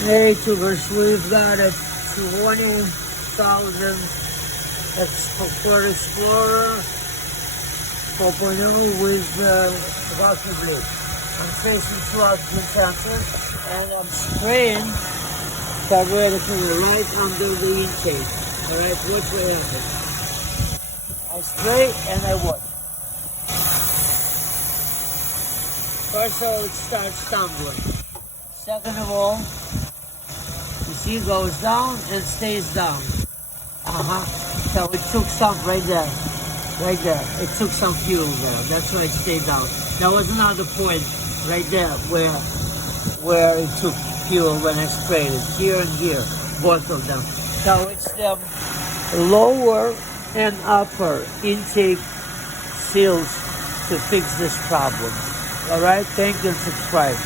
Hey tubers, we've got a 20,000 Ford Explorer 4.0 with vacuum blade. I'm facing two oxygen tankers and I'm spraying carburetor right under the intake. Alright, watch what happens. I spray and I watch. First of all, it starts tumbling. Second of all, you see it goes down and stays down. So it took some right there. Right there. It took some fuel there. That's why it stayed down. There was another point right there where it took fuel when I sprayed it. Here and here. Both of them. So it's the lower and upper intake seals to fix this problem. Alright, thank you and subscribe.